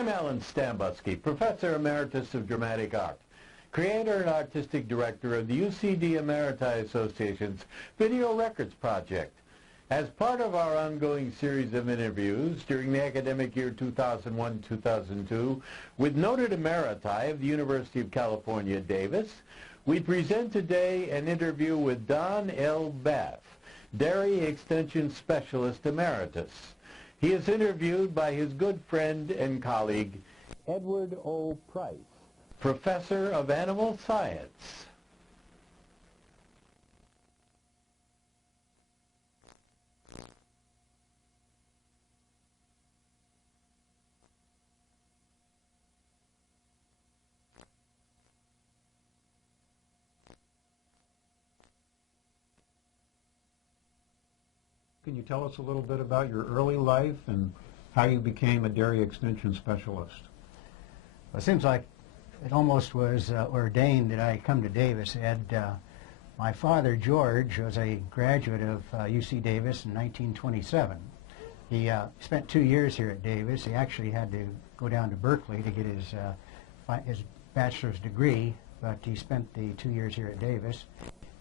I'm Alan Stambusky, Professor Emeritus of Dramatic Art, creator and artistic director of the UCD Emeriti Association's Video Records Project. As part of our ongoing series of interviews during the academic year 2001-2002 with noted emeriti of the University of California, Davis, we present today an interview with Don L. Bath, Dairy Extension Specialist Emeritus. He is interviewed by his good friend and colleague, Edward O. Price, Professor of Animal Science. Can you tell us a little bit about your early life and how you became a dairy extension specialist? Well, it seems like it almost was ordained that I come to Davis, Ed. My father, George, was a graduate of UC Davis in 1927. He spent 2 years here at Davis. He actually had to go down to Berkeley to get his bachelor's degree, but he spent the 2 years here at Davis.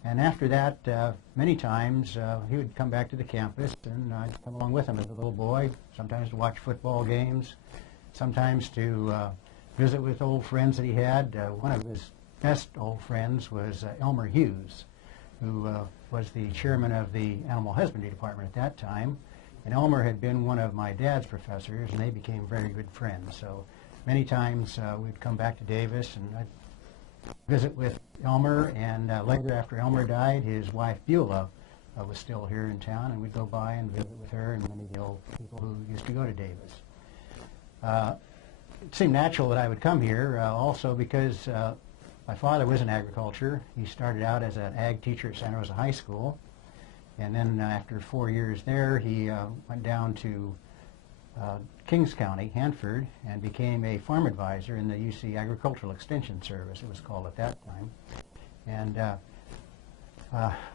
And after that, many times he would come back to the campus, and I'd come along with him as a little boy, sometimes to watch football games, sometimes to visit with old friends that he had. One of his best old friends was Elmer Hughes, who was the chairman of the Animal Husbandry Department at that time. And Elmer had been one of my dad's professors, and they became very good friends. So many times we'd come back to Davis, and I'd visit with Elmer, and later after Elmer died, his wife Beulah was still here in town, and we'd go by and visit with her and many of the old people who used to go to Davis. It seemed natural that I would come here also because my father was in agriculture. He started out as an ag teacher at Santa Rosa High School, and then after 4 years there, he went down to Kings County, Hanford, and became a farm advisor in the UC Agricultural Extension Service, it was called at that time. And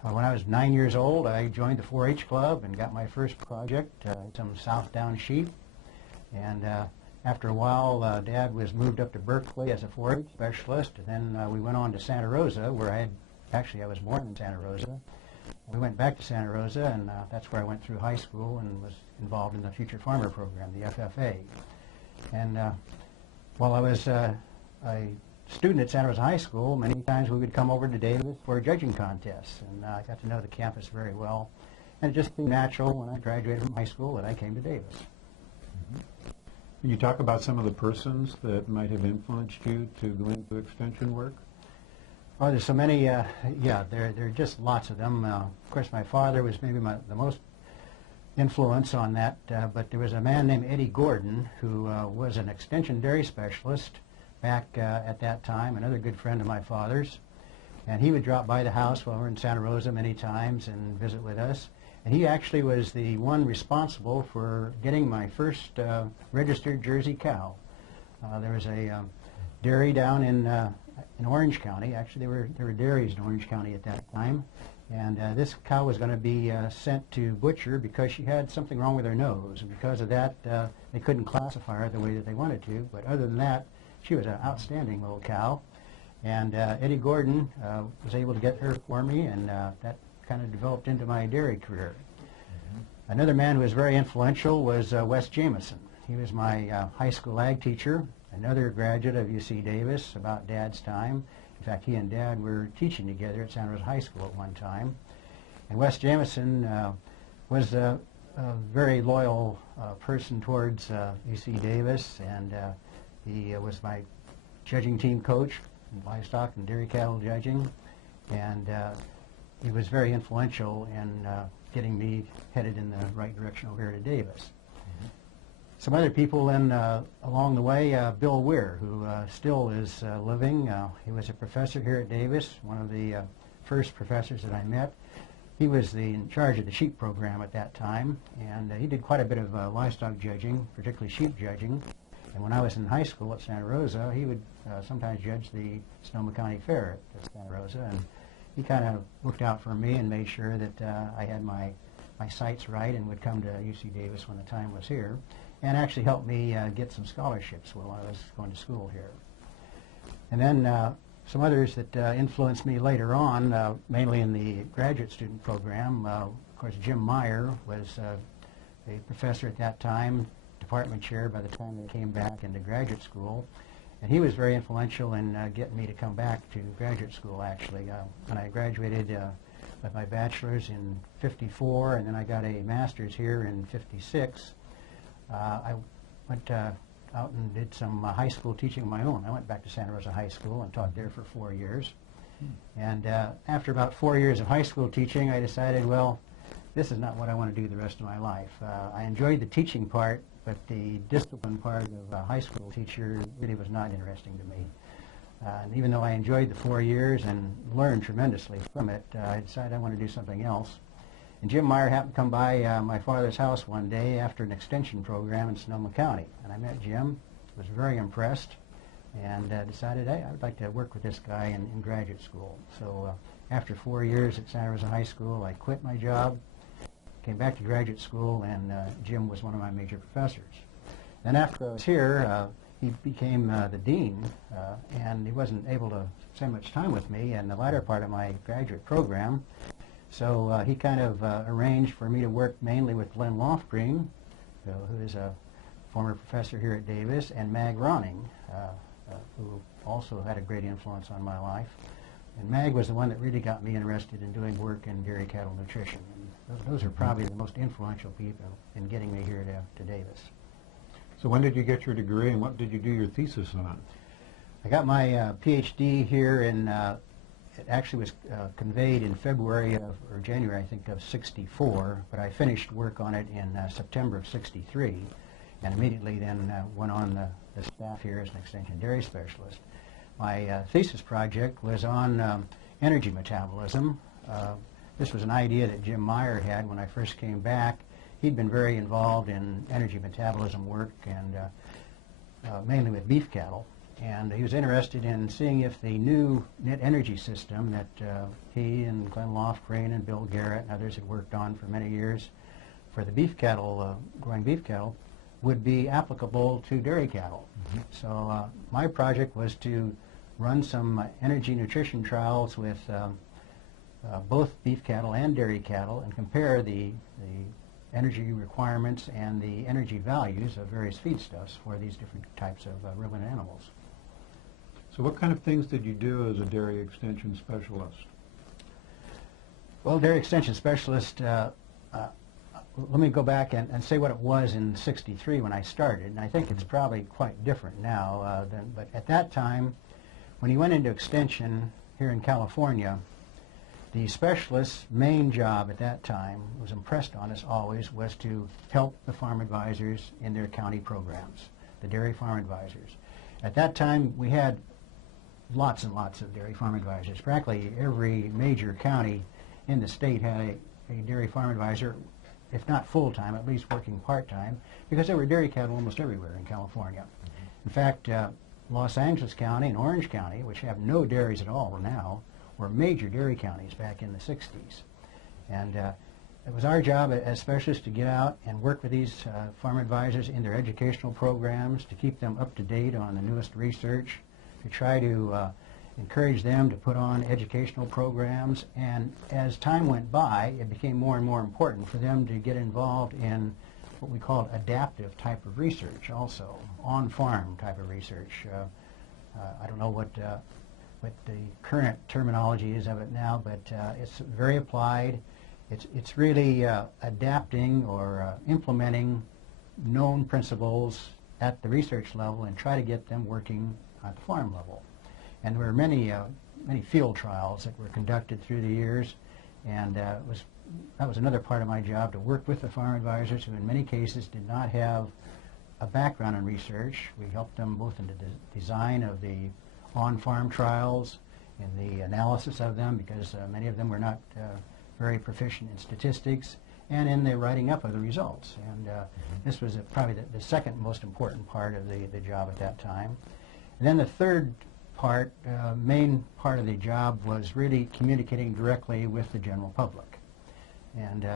when I was 9 years old, I joined the 4-H club and got my first project, some Southdown sheep. And after a while, Dad was moved up to Berkeley as a 4-H specialist, and then we went on to Santa Rosa, where I was born in Santa Rosa. We went back to Santa Rosa, and that's where I went through high school and was involved in the Future Farmer program, the FFA. And while I was a student at Santa Rosa High School, many times we would come over to Davis for judging contests, and I got to know the campus very well. And it just seemed natural when I graduated from high school that I came to Davis. Mm-hmm. Can you talk about some of the persons that might have influenced you to go into extension work? Oh, there's so many, there are just lots of them. Of course, my father was maybe the most influence on that, but there was a man named Eddie Gordon who was an extension dairy specialist back at that time, another good friend of my father's. And he would drop by the house while we were in Santa Rosa many times and visit with us. And he actually was the one responsible for getting my first registered Jersey cow. There was a dairy down in Orange County. Actually, there were dairies in Orange County at that time. And this cow was going to be sent to butcher because she had something wrong with her nose. And because of that, they couldn't classify her the way that they wanted to. But other than that, she was an outstanding little cow. And Eddie Gordon was able to get her for me, and that kind of developed into my dairy career. Mm-hmm. Another man who was very influential was Wes Jameson. He was my high school ag teacher, another graduate of UC Davis about Dad's time. In fact, he and Dad were teaching together at Santa Rosa High School at one time. And Wes Jameson was a very loyal person towards UC Davis, and he was my judging team coach in livestock and dairy cattle judging. And he was very influential in getting me headed in the right direction over here to Davis. Some other people then along the way, Bill Weir, who still is living. He was a professor here at Davis, one of the first professors that I met. He was in charge of the sheep program at that time, and he did quite a bit of livestock judging, particularly sheep judging. And when I was in high school at Santa Rosa, he would sometimes judge the Sonoma County Fair at Santa Rosa, and he kind of looked out for me and made sure that I had my sights right and would come to UC Davis when the time was here. and actually helped me get some scholarships while I was going to school here. And then some others that influenced me later on, mainly in the graduate student program. Of course, Jim Meyer was a professor at that time, department chair by the time I came back into graduate school. And he was very influential in getting me to come back to graduate school, actually. When I graduated with my bachelor's in '54, and then I got a master's here in '56, I went out and did some high school teaching of my own. I went back to Santa Rosa High School and taught there for 4 years. And after about 4 years of high school teaching, I decided, well, this is not what I want to do the rest of my life. I enjoyed the teaching part, but the discipline part of a high school teacher really was not interesting to me. And even though I enjoyed the 4 years and learned tremendously from it, I decided I want to do something else. And Jim Meyer happened to come by my father's house one day after an extension program in Sonoma County. And I met Jim, was very impressed, and decided, hey, I would like to work with this guy in graduate school. So after 4 years at Santa Rosa High School, I quit my job, came back to graduate school, and Jim was one of my major professors. Then after I was here, he became the dean, and he wasn't able to spend much time with me in the latter part of my graduate program. So he kind of arranged for me to work mainly with Glenn Lofgren, who is a former professor here at Davis, and Mag Ronning, who also had a great influence on my life. And Mag was the one that really got me interested in doing work in dairy cattle nutrition. And those are probably the most influential people in getting me here to Davis. So when did you get your degree, and what did you do your thesis on? I got my PhD here in, it actually was conveyed in February or January, I think, of '64, but I finished work on it in September of '63, and immediately then went on the staff here as an extension dairy specialist. My thesis project was on energy metabolism. This was an idea that Jim Meyer had when I first came back. He'd been very involved in energy metabolism work, and mainly with beef cattle. And he was interested in seeing if the new net energy system that he and Glenn Lofgren and Bill Garrett and others had worked on for many years for the beef cattle, growing beef cattle, would be applicable to dairy cattle. Mm-hmm. So my project was to run some energy nutrition trials with both beef cattle and dairy cattle and compare the energy requirements and the energy values of various feedstuffs for these different types of ruminant animals. So what kind of things did you do as a dairy extension specialist? Well, dairy extension specialist, let me go back and say what it was in '63 when I started, and I think it's probably quite different now. But at that time, when you went into extension here in California, the specialist's main job at that time, was impressed on us always, was to help the farm advisors in their county programs, the dairy farm advisors. At that time, we had lots and lots of dairy farm advisors. Practically every major county in the state had a dairy farm advisor, if not full-time, at least working part-time, because there were dairy cattle almost everywhere in California. In fact, Los Angeles County and Orange County, which have no dairies at all now, were major dairy counties back in the '60s. And it was our job as specialists to get out and work with these farm advisors in their educational programs, to keep them up to date on the newest research, to try to encourage them to put on educational programs. And as time went by, it became more and more important for them to get involved in what we called adaptive type of research, also on-farm type of research. I don't know what the current terminology is of it now, but it's very applied. It's really adapting or implementing known principles at the research level and try to get them working at the farm level. And there were many field trials that were conducted through the years, and that was another part of my job, to work with the farm advisors who in many cases did not have a background in research. We helped them both in the design of the on-farm trials and the analysis of them, because many of them were not very proficient in statistics, and in the writing up of the results. And this was probably the second most important part of the job at that time. And then the third part, main part of the job, was really communicating directly with the general public. And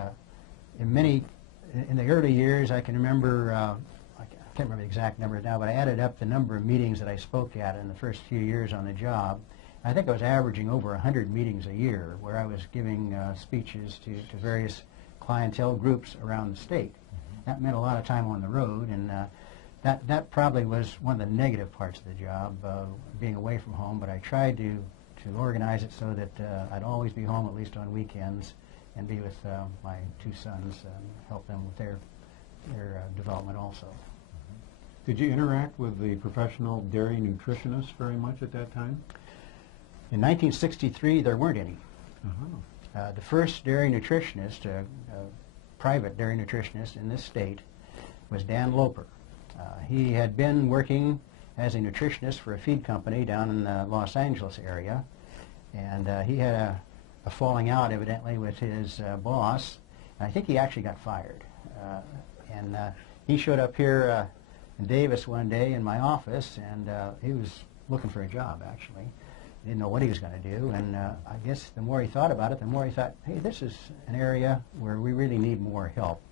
in the early years, I can remember, I can't remember the exact number now, but I added up the number of meetings that I spoke at in the first few years on the job. I think I was averaging over 100 meetings a year where I was giving speeches to various clientele groups around the state. That meant a lot of time on the road, and that probably was one of the negative parts of the job, being away from home, but I tried to organize it so that I'd always be home at least on weekends and be with my two sons and help them with their development also. Did you interact with the professional dairy nutritionists very much at that time? In 1963, there weren't any. Uh-huh. The first dairy nutritionist, private dairy nutritionist in this state, was Dan Loper. He had been working as a nutritionist for a feed company down in the Los Angeles area, and he had a falling out evidently with his boss. I think he actually got fired. And he showed up here in Davis one day in my office, and he was looking for a job actually. He didn't know what he was going to do, and I guess the more he thought about it, the more he thought, hey, this is an area where we really need more help.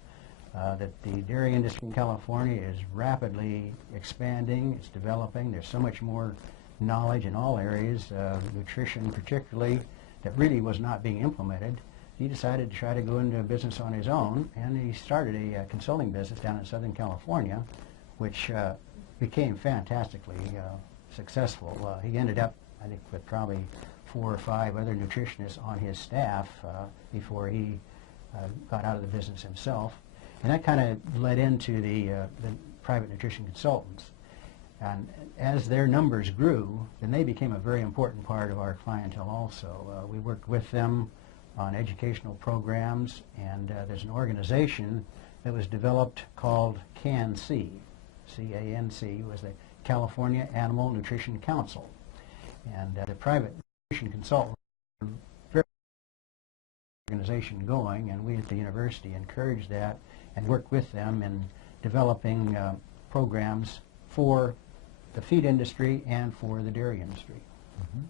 That the dairy industry in California is rapidly expanding, it's developing, there's so much more knowledge in all areas, nutrition particularly, that really was not being implemented. He decided to try to go into business on his own, and he started a consulting business down in Southern California, which became fantastically successful. He ended up, I think, with probably 4 or 5 other nutritionists on his staff before he got out of the business himself. And that kind of led into the private nutrition consultants. And as their numbers grew, then they became a very important part of our clientele also. We worked with them on educational programs, and there's an organization that was developed called CANC, C-A-N-C, was the California Animal Nutrition Council. And the private nutrition consultant very organization going, and we at the university encouraged that and worked with them in developing programs for the feed industry and for the dairy industry. Mm-hmm.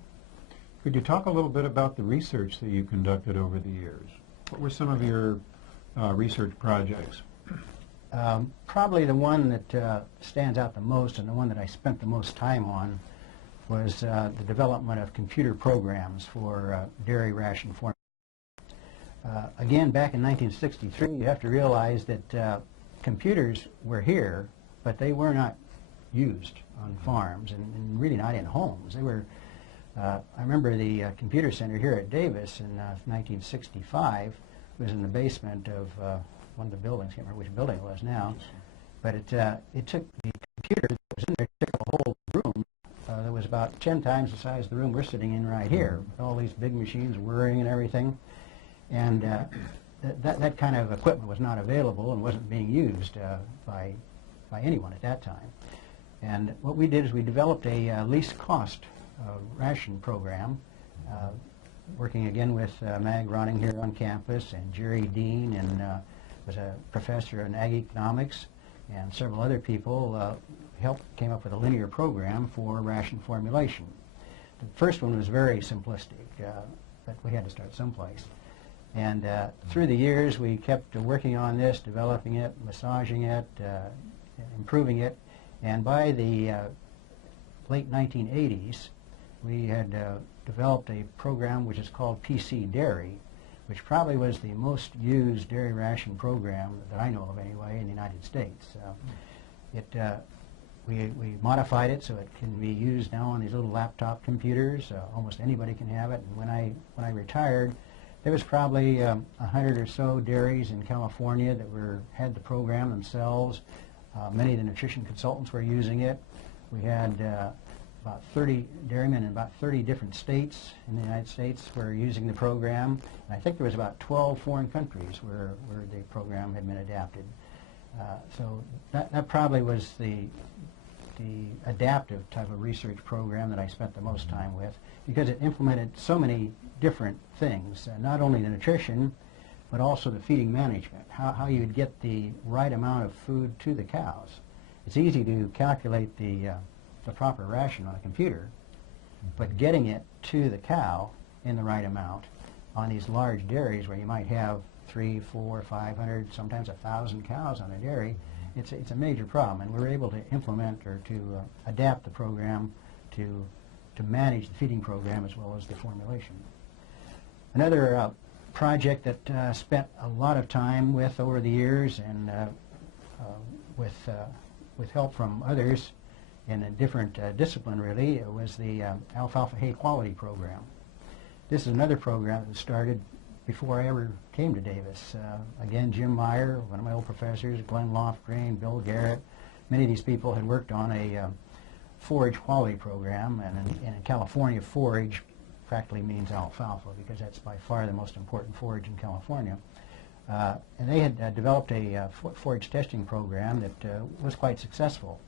Could you talk a little bit about the research that you conducted over the years? What were some of your research projects? Probably the one that stands out the most and the one that I spent the most time on was the development of computer programs for dairy ration formulation. Again, back in 1963, you have to realize that computers were here, but they were not used on farms and really not in homes. They were. I remember the computer center here at Davis in 1965 was in the basement of one of the buildings. I can't remember which building it was now, but it took the computer that was in there, took up a whole room that was about 10 times the size of the room we're sitting in right here, with all these big machines whirring and everything. And that kind of equipment was not available and wasn't being used by anyone at that time. And what we did is we developed a least cost ration program, working again with Mag Ronning here on campus, and Jerry Dean, and was a professor in ag economics, and several other people came up with a linear program for ration formulation. The first one was very simplistic, but we had to start someplace. And through the years, we kept working on this, developing it, massaging it, improving it. And by the late 1980s, we had developed a program which is called PC Dairy, which probably was the most used dairy ration program that I know of anyway in the United States. We modified it so it can be used now on these little laptop computers. Almost anybody can have it. And when I retired, there was probably 100 or so dairies in California that had the program themselves. Many of the nutrition consultants were using it. We had about 30 dairymen in about 30 different states in the United States were using the program. And I think there was about 12 foreign countries where the program had been adapted. So that probably was the adaptive type of research program that I spent the most time with, because it implemented so many different things, not only the nutrition, but also the feeding management, how you would get the right amount of food to the cows. It's easy to calculate the proper ration on a computer, but getting it to the cow in the right amount on these large dairies where you might have 300, 400, 500, sometimes 1,000 cows on a dairy, it's a major problem, and we're able to implement or to adapt the program to manage the feeding program as well as the formulation. Another project that spent a lot of time with over the years, and with help from others in a different discipline, really, was the alfalfa hay quality program. This is another program that started before I ever came to Davis. Again, Jim Meyer, one of my old professors, Glenn Lofgren, Bill Garrett, many of these people had worked on a forage quality program, and in California, forage practically means alfalfa because that's by far the most important forage in California. And they had developed a forage testing program that was quite successful.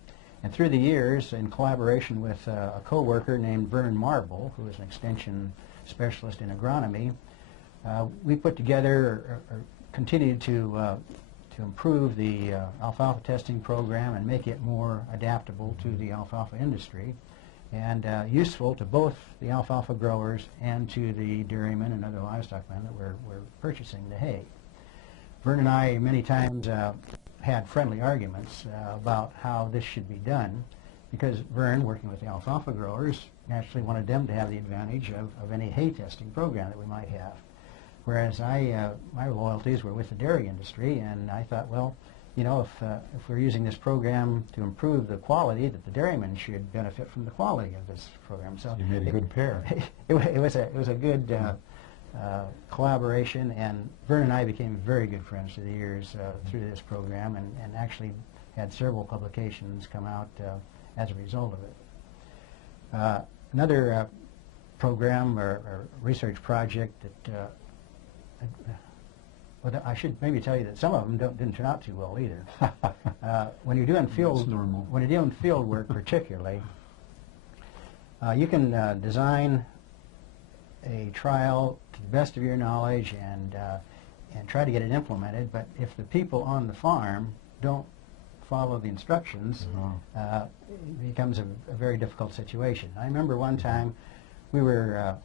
And through the years, in collaboration with a co-worker named Vern Marble, who is an extension specialist in agronomy, we put together or continued to improve the alfalfa testing program and make it more adaptable to the alfalfa industry and useful to both the alfalfa growers and to the dairymen and other livestock men that were purchasing the hay. Vern and I many times had friendly arguments about how this should be done, because Vern, working with the alfalfa growers, naturally wanted them to have the advantage of any hay testing program that we might have. Whereas my loyalties were with the dairy industry, and I thought, well, you know, if we're using this program to improve the quality, that the dairymen should benefit from the quality of this program. So you made a good pair. It was a good collaboration, and Vern and I became very good friends through the years through this program, and actually had several publications come out as a result of it. Another program or research project that well, I should maybe tell you that some of them didn't turn out too well either. When you're doing field work, particularly, you can design a trial to the best of your knowledge and try to get it implemented. But if the people on the farm don't follow the instructions, it becomes a very difficult situation. I remember one time we were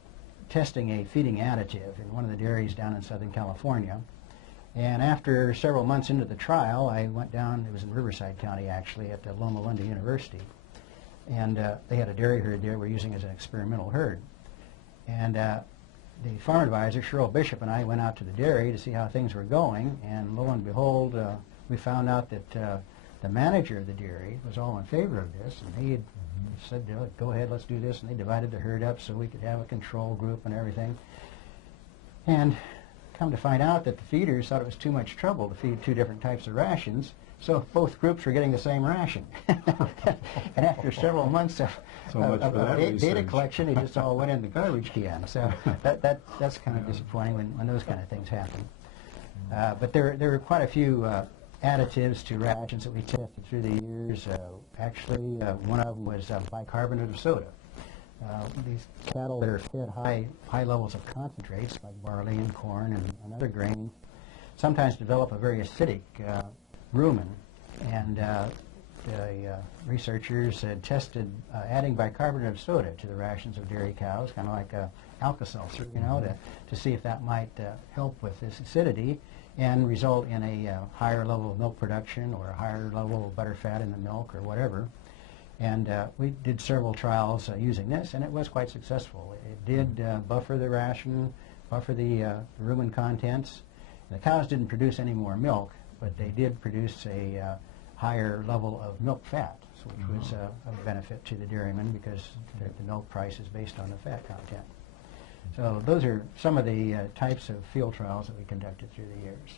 testing a feeding additive in one of the dairies down in Southern California. And after several months into the trial, I went down, it was in Riverside County actually, at the Loma Linda University. And they had a dairy herd there we're using as an experimental herd. And the farm advisor, Cheryl Bishop, and I went out to the dairy to see how things were going. And lo and behold, we found out that the manager of the dairy was all in favor of this. And he had said, go ahead, let's do this. And they divided the herd up so we could have a control group and everything. And come to find out that the feeders thought it was too much trouble to feed two different types of rations, so both groups were getting the same ration. And after several months of data collection, it just all went in the garbage can. So that's kind of disappointing when those kind of things happen. But there were quite a few additives to rations that we tested through the years. Actually, one of them was bicarbonate of soda. These cattle that are fed high levels of concentrates like barley and corn and other grain sometimes develop a very acidic rumen, and the researchers had tested adding bicarbonate of soda to the rations of dairy cows, kind of like Alka-Seltzer, you know, to see if that might help with this acidity and result in a higher level of milk production or a higher level of butterfat in the milk or whatever. And we did several trials using this, and it was quite successful. It did buffer the ration, buffer the rumen contents. The cows didn't produce any more milk, but they did produce a higher level of milk fat, which was of benefit to the dairymen because the milk price is based on the fat content. So those are some of the types of field trials that we conducted through the years.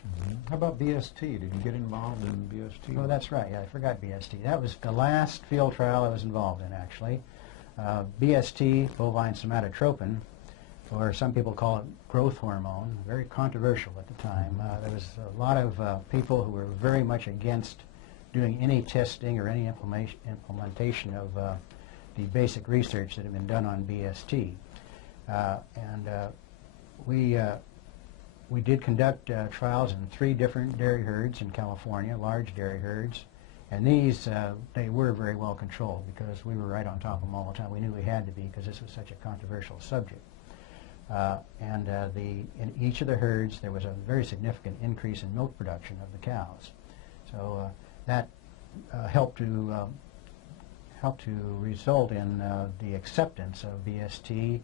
How about BST? Did you get involved in BST? Oh, that's right. I forgot BST. That was the last field trial I was involved in, actually. BST, bovine somatotropin, or some people call it growth hormone, very controversial at the time. There was a lot of people who were very much against doing any testing or any implementation of the basic research that had been done on BST. We did conduct trials in 3 different dairy herds in California, large dairy herds, and these, they were very well controlled because we were right on top of them all the time. We knew we had to be because this was such a controversial subject. In each of the herds there was a very significant increase in milk production of the cows. So that helped to result in the acceptance of BST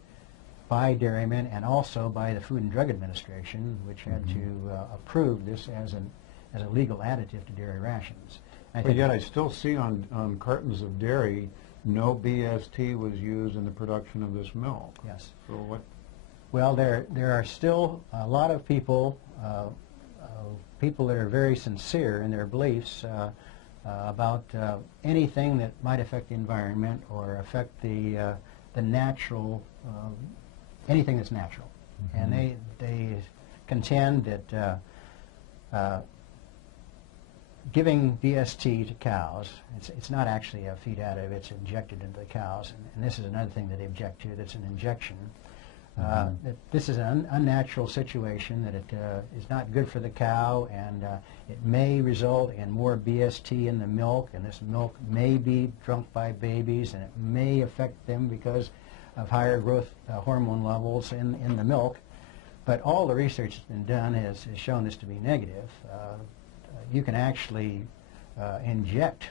by dairymen and also by the Food and Drug Administration, which had to approve this as a legal additive to dairy rations. But yet I still see on cartons of dairy, no BST was used in the production of this milk. Yes. So what? Well, there are still a lot of people, people that are very sincere in their beliefs about anything that might affect the environment or affect the natural, anything that's natural. And they contend that giving BST to cows, it's not actually a feed additive, it's injected into the cows. And this is another thing that they object to, that's an injection. That this is an unnatural situation, that it is not good for the cow, and it may result in more BST in the milk, and this milk may be drunk by babies, and it may affect them because of higher growth hormone levels in the milk. But all the research that's been done has shown this to be negative. You can actually inject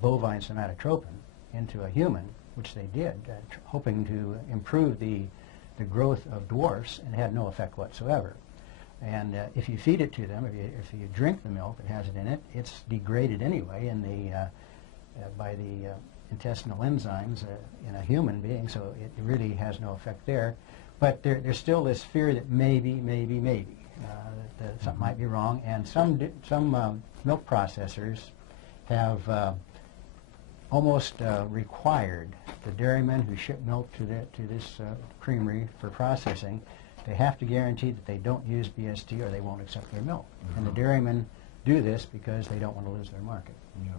bovine somatotropin into a human, which they did, hoping to improve the growth of dwarfs, and had no effect whatsoever. And if you feed it to them, if you drink the milk that has it in it, it's degraded anyway by the intestinal enzymes in a human being, so it really has no effect there. But there's still this fear that maybe, that something might be wrong, and some milk processors have almost required the dairymen who ship milk to this creamery for processing. They have to guarantee that they don't use BST or they won't accept their milk. And the dairymen do this because they don't want to lose their market. Yeah.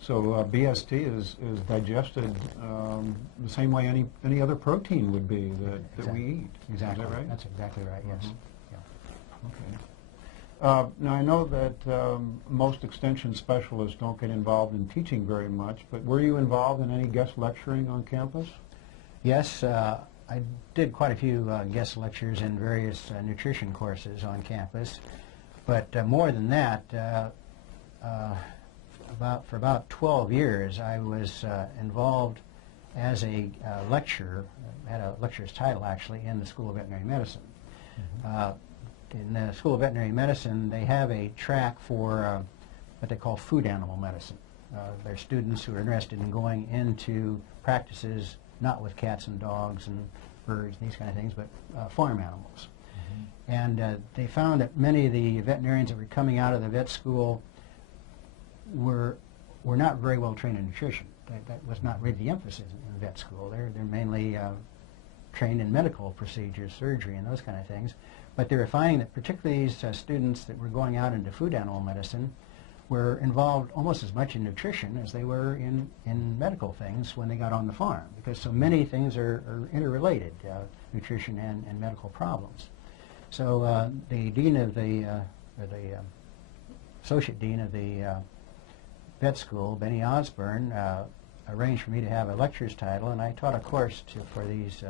So BST is digested the same way any other protein would be that we eat. Exactly. Is that right? That's exactly right, yes. Okay. Now I know that most extension specialists don't get involved in teaching very much, but were you involved in any guest lecturing on campus? Yes, I did quite a few guest lectures in various nutrition courses on campus, but more than that, for about 12 years I was involved as a lecturer, had a lecturer's title actually, in the School of Veterinary Medicine. In the School of Veterinary Medicine, they have a track for what they call food animal medicine. They're students who are interested in going into practices not with cats and dogs and birds and these kind of things, but farm animals. And they found that many of the veterinarians that were coming out of the vet school were not very well trained in nutrition. That was not really the emphasis in vet school. They're mainly trained in medical procedures, surgery, and those kind of things. But they were finding that particularly these students that were going out into food animal medicine were involved almost as much in nutrition as they were in medical things when they got on the farm, because so many things are interrelated, nutrition and medical problems. So the dean of the associate dean of the vet school, Benny Osborne, arranged for me to have a lecturer's title, and I taught a course for these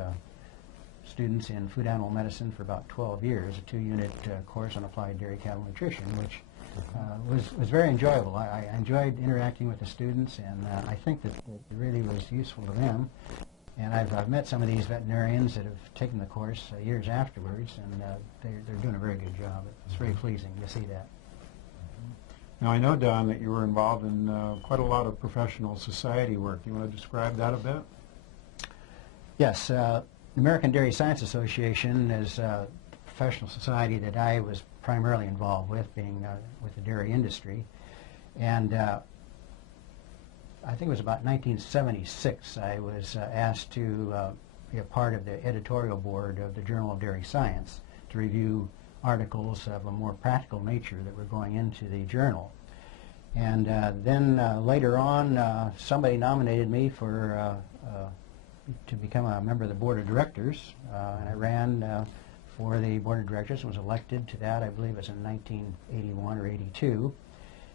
students in food animal medicine for about 12 years, a 2-unit course on applied dairy cattle nutrition, which was very enjoyable. I enjoyed interacting with the students, and I think that it really was useful to them. And I've met some of these veterinarians that have taken the course years afterwards, and they're doing a very good job. It's very pleasing to see that. Now I know, Don, that you were involved in quite a lot of professional society work. You want to describe that a bit? Yes. The American Dairy Science Association is a professional society that I was primarily involved with, being with the dairy industry. And I think it was about 1976 I was asked to be a part of the editorial board of the Journal of Dairy Science to review articles of a more practical nature that were going into the journal. And then later on, somebody nominated me to become a member of the board of directors, and I ran for the board of directors and was elected to that. I believe it was in 1981 or 82,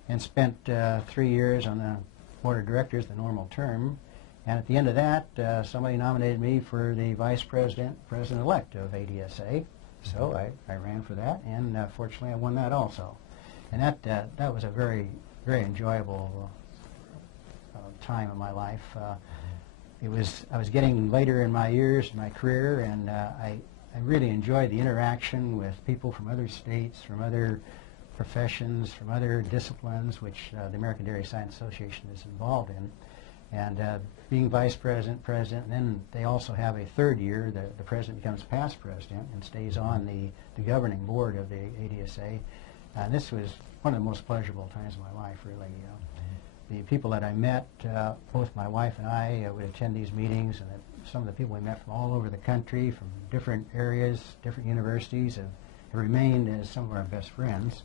and spent 3 years on the board of directors, the normal term. And at the end of that, somebody nominated me for the vice president-elect of ADSA. So I ran for that, and fortunately I won that also. And that was a very, very enjoyable time of my life. I was getting later in my years, in my career, and I really enjoyed the interaction with people from other states, from other professions, from other disciplines, which the American Dairy Science Association is involved in. And being vice president, president, and then they also have a third year, the president becomes past president and stays on the governing board of the ADSA. And this was one of the most pleasurable times of my life, really. The people that I met, both my wife and I would attend these meetings, and some of the people we met from all over the country, from different areas, different universities, have remained as some of our best friends.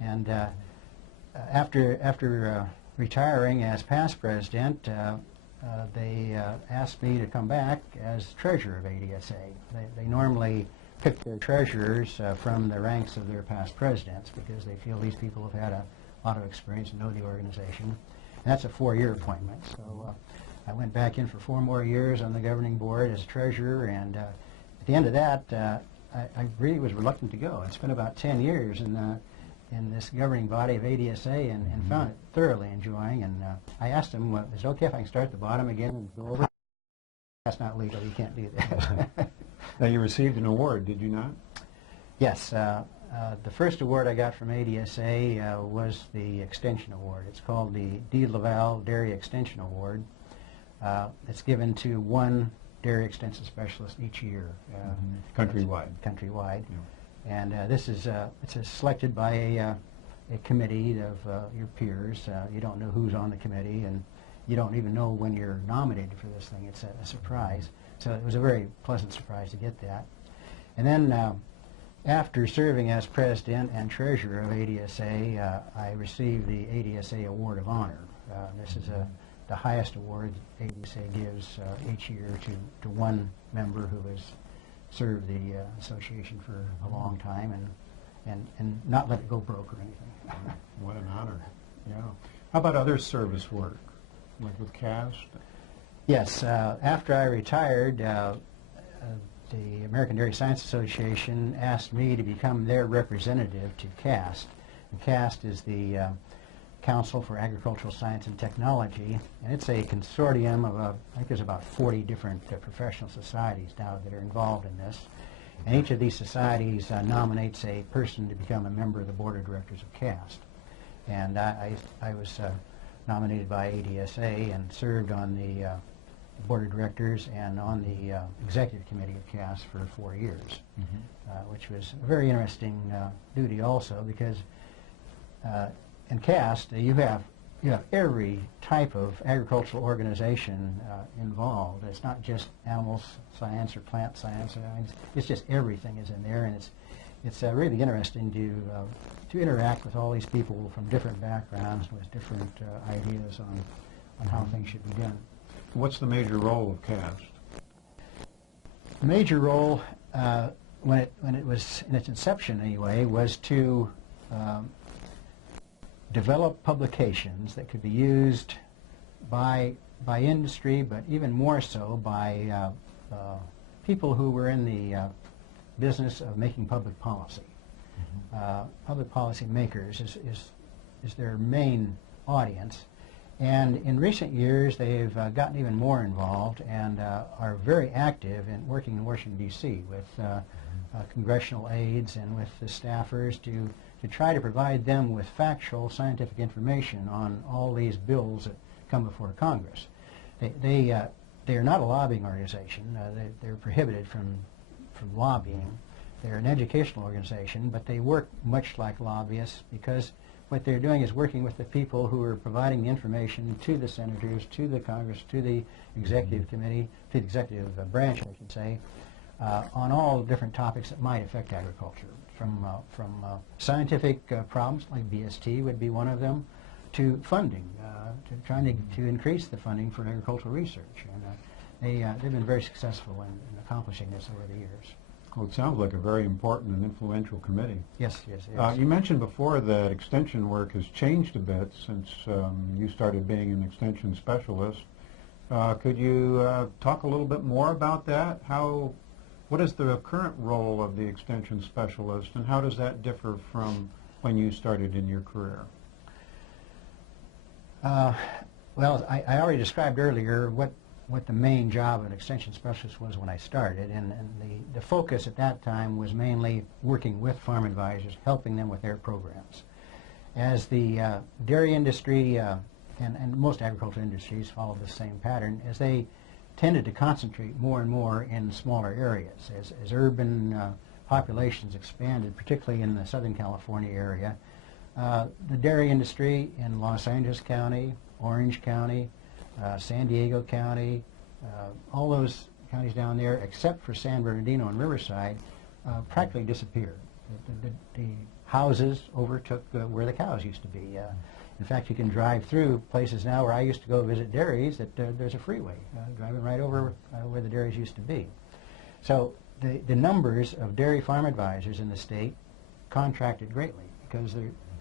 And after retiring as past president, they asked me to come back as treasurer of ADSA. They normally pick their treasurers from the ranks of their past presidents because they feel these people have had a lot of experience and know the organization. And that's a 4-year appointment. So I went back in for 4 more years on the governing board as treasurer, and at the end of that, I really was reluctant to go. I spent about 10 years in this governing body of ADSA and found it thoroughly enjoying. And I asked him, is it okay if I can start at the bottom again and go over? That's not legal. You can't do that. Now, you received an award, did you not? Yes. The first award I got from ADSA was the Extension Award. It's called the D. Laval Dairy Extension Award. It's given to one dairy extension specialist each year. Countrywide. Countrywide. Yeah. And this is it's selected by a committee of your peers. You don't know who's on the committee, and you don't even know when you're nominated for this thing. It's a surprise. So it was a very pleasant surprise to get that. And then after serving as president and treasurer of ADSA, I received the ADSA Award of Honor. This is the highest award ADSA gives each year to one member who has served the association for a long time and not let it go broke or anything. What an honor. Yeah. How about other service work, like with CAST? Yes. After I retired, the American Dairy Science Association asked me to become their representative to CAST. And CAST is the Council for Agricultural Science and Technology, and it's a consortium of, I think there's about 40 different professional societies now that are involved in this. And each of these societies nominates a person to become a member of the board of directors of CAST. And I was nominated by ADSA and served on the board of directors and on the executive committee of CAST for 4 years, which was a very interesting duty also because in CAST you have every type of agricultural organization involved. It's not just animal science or plant science. It's just everything is in there, and it's really interesting to interact with all these people from different backgrounds with different ideas on how things should be done. What's the major role of CAST? The major role, when it was in its inception anyway, was to develop publications that could be used by industry, but even more so by people who were in the business of making public policy. Public policy makers is their main audience. And in recent years, they've gotten even more involved and are very active in working in Washington, D.C. with congressional aides and with the staffers to try to provide them with factual scientific information on all these bills that come before Congress. They are not a lobbying organization. They're prohibited from lobbying. They're an educational organization, but they work much like lobbyists because what they're doing is working with the people who are providing the information to the senators, to the Congress, to the executive committee, to the executive branch, I should say, on all different topics that might affect agriculture, from scientific problems like BST would be one of them, to funding, to trying to increase the funding for agricultural research. And they've been very successful in accomplishing this over the years. Well, it sounds like a very important and influential committee. Yes, yes. You mentioned before that extension work has changed a bit since you started being an extension specialist. Could you talk a little bit more about that? What is the current role of the extension specialist, and how does that differ from when you started in your career? Well, I already described earlier what the main job of an extension specialist was when I started, and the focus at that time was mainly working with farm advisors, helping them with their programs. As the dairy industry and most agricultural industries followed the same pattern, as they tended to concentrate more and more in smaller areas. As urban populations expanded, particularly in the Southern California area, the dairy industry in Los Angeles County, Orange County, San Diego County, all those counties down there, except for San Bernardino and Riverside, practically disappeared. The houses overtook where the cows used to be. In fact, you can drive through places now where I used to go visit dairies that there's a freeway driving right over where the dairies used to be. So the numbers of dairy farm advisors in the state contracted greatly because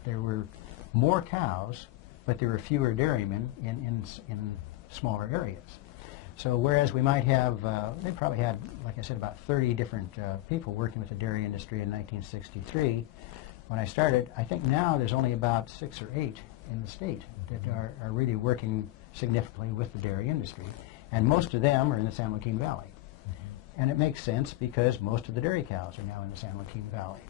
there were more cows, but there were fewer dairymen in smaller areas. So whereas we might have, they probably had, like I said, about 30 different people working with the dairy industry in 1963. When I started, I think now there's only about 6 or 8 in the state that are really working significantly with the dairy industry. And most of them are in the San Joaquin Valley. And it makes sense because most of the dairy cows are now in the San Joaquin Valley.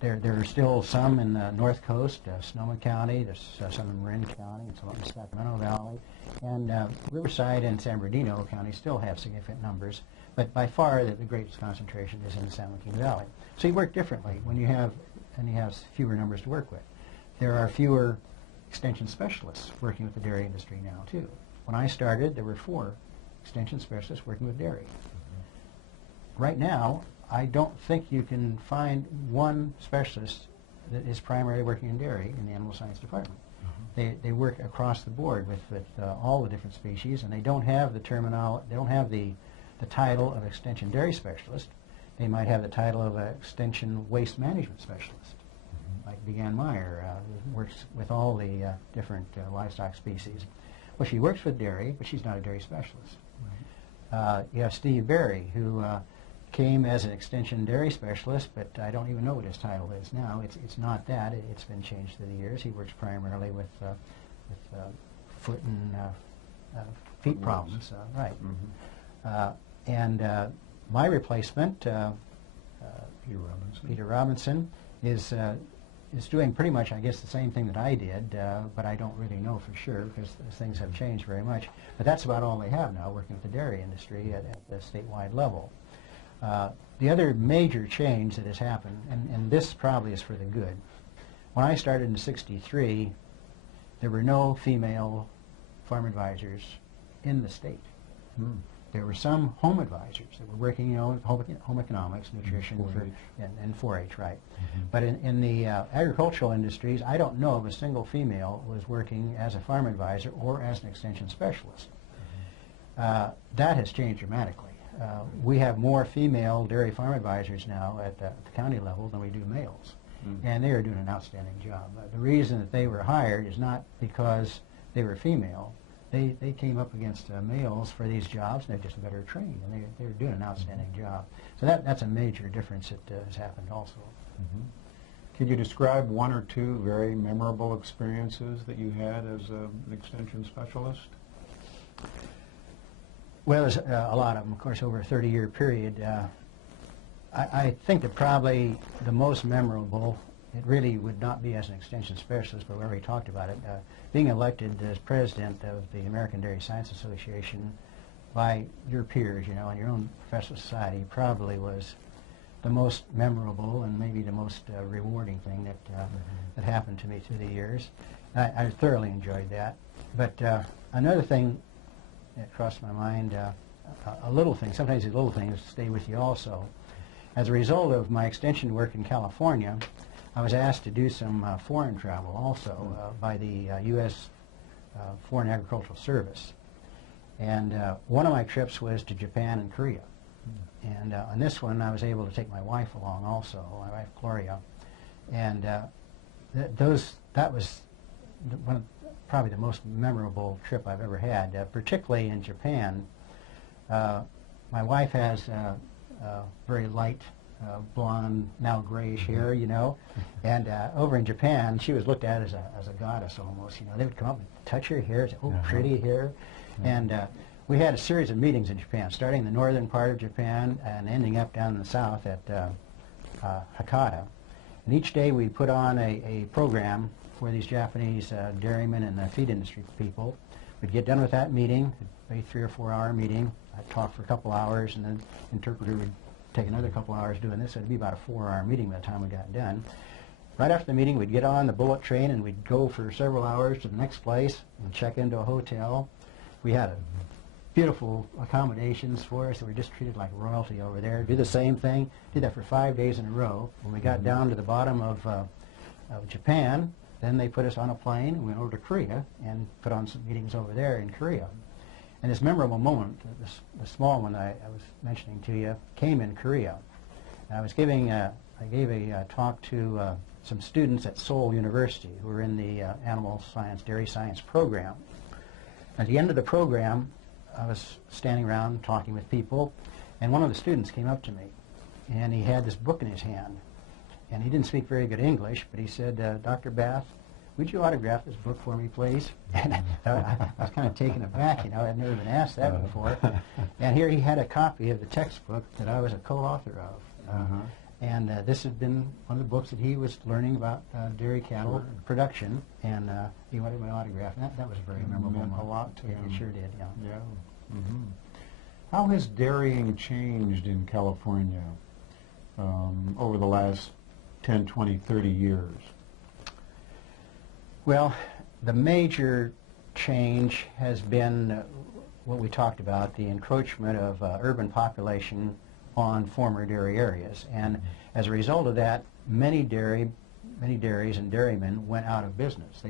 There are still some in the North Coast, Sonoma County, there's some in Marin County, and some in the Sacramento Valley, and Riverside and San Bernardino County still have significant numbers, but by far the greatest concentration is in the San Joaquin Valley. So you work differently when you have fewer numbers to work with. There are fewer extension specialists working with the dairy industry now, too. When I started, there were 4 extension specialists working with dairy. Right now, I don't think you can find one specialist that is primarily working in dairy in the animal science department. They work across the board with all the different species, and they don't have the terminology, they don't have the title of extension dairy specialist. They might have the title of extension waste management specialist, like Deanne Meyer, who works with all the different livestock species. Well, she works with dairy, but she's not a dairy specialist. You have Steve Berry, who came as an extension dairy specialist, but I don't even know what his title is now. It's not that. It's been changed through the years. He works primarily with foot and feet problems. Right. And my replacement, Peter Robinson, is doing pretty much, I guess, the same thing that I did, but I don't really know for sure because things have changed very much. But that's about all they have now, working with the dairy industry at the statewide level. The other major change that has happened, and this probably is for the good, when I started in '63, there were no female farm advisors in the state. There were some home advisors that were working, with home economics, nutrition, and 4-H, right? But in the agricultural industries, I don't know of a single female who was working as a farm advisor or as an extension specialist. That has changed dramatically. We have more female dairy farm advisors now at the county level than we do males, and they are doing an outstanding job. The reason that they were hired is not because they were female. They came up against males for these jobs, and they're just better trained, and they're doing an outstanding job. So that's a major difference that has happened also. Could you describe 1 or 2 very memorable experiences that you had as an extension specialist? Well, there's a lot of them, of course, over a 30-year period. I think that probably the most memorable, it really would not be as an extension specialist, but we already talked about it. Being elected as president of the American Dairy Science Association by your peers, and your own professional society, probably was the most memorable and maybe the most rewarding thing that happened to me through the years. I thoroughly enjoyed that. But another thing that crossed my mind, a little thing, sometimes these little things stay with you also. As a result of my extension work in California, I was asked to do some foreign travel also by the U.S. Foreign Agricultural Service. And one of my trips was to Japan and Korea. And on this one, I was able to take my wife along also, my wife Gloria. And that was probably the most memorable trip I've ever had, particularly in Japan. My wife has very light blonde, now grayish hair, you know. And over in Japan, she was looked at as a goddess almost. You know, they would come up and touch her hair, say, "Oh, pretty hair." And we had a series of meetings in Japan, starting in the northern part of Japan and ending up down in the south at Hakata. And each day we put on a program for these Japanese dairymen and the feed industry people. We'd get done with that meeting, a 3 or 4 hour meeting. I'd talk for a couple hours, and then the interpreter would take another couple hours doing this. So it'd be about a 4-hour meeting by the time we got done. Right after the meeting, we'd get on the bullet train and we'd go for several hours to the next place and check into a hotel. We had beautiful accommodations for us. We were just treated like royalty over there. Do the same thing. Did that for 5 days in a row. When we got down to the bottom of Japan, then they put us on a plane and went over to Korea and put on some meetings over there in Korea. And this memorable moment, the small one I was mentioning to you, came in Korea. And I gave a talk to some students at Seoul University who were in the animal science, dairy science program. At the end of the program, I was standing around talking with people, and one of the students came up to me, and he had this book in his hand. And he didn't speak very good English, but he said, "Dr. Bath, would you autograph this book for me, please?" And I was kind of taken aback, you know. I'd never been asked that before. And here he had a copy of the textbook that I was a co-author of. And this had been one of the books that he was learning about dairy cattle production, and he wanted my autograph. And that was very memorable. Meant a lot to him. It sure did, yeah. Yeah. How has dairying changed in California over the last 10, 20, 30 years? Well, the major change has been what we talked about, the encroachment of urban population on former dairy areas. And as a result of that, many dairies and dairymen went out of business.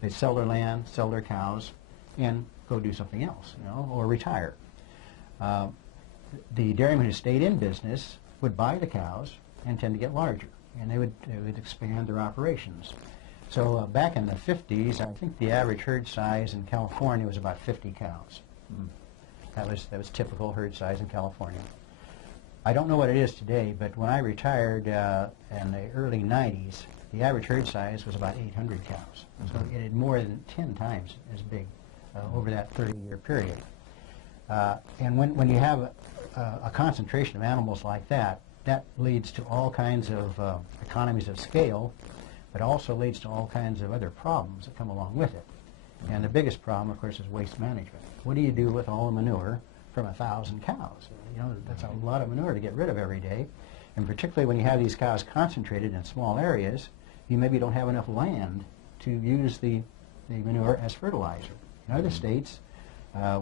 They'd sell their land, sell their cows, and go do something else, you know, or retire. The dairymen who stayed in business would buy the cows and tend to get larger, and they would expand their operations. So back in the 50s, I think the average herd size in California was about 50 cows. That was typical herd size in California. I don't know what it is today, but when I retired in the early 90s, the average herd size was about 800 cows. So it had more than 10 times as big over that 30-year period. And when you have a concentration of animals like that, that leads to all kinds of economies of scale, but also leads to all kinds of other problems that come along with it. And the biggest problem, of course, is waste management. What do you do with all the manure from 1,000 cows? You know, that's a lot of manure to get rid of every day. And particularly when you have these cows concentrated in small areas, you maybe don't have enough land to use the manure as fertilizer. In other states,